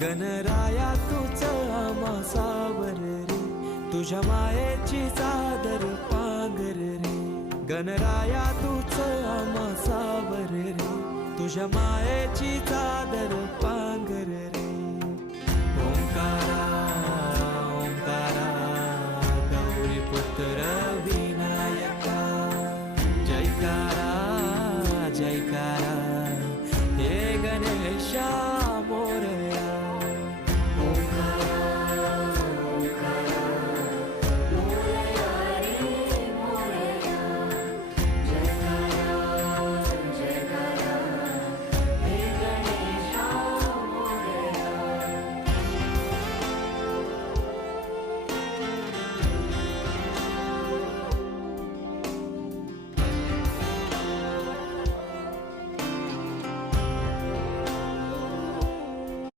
गणराया तूच आम्हा सावर रे, तुझ्या मायेची चादर पांघर रे. गणराया तूच आम्हा सावर रे, तुझ्या मायेची चादर पांघर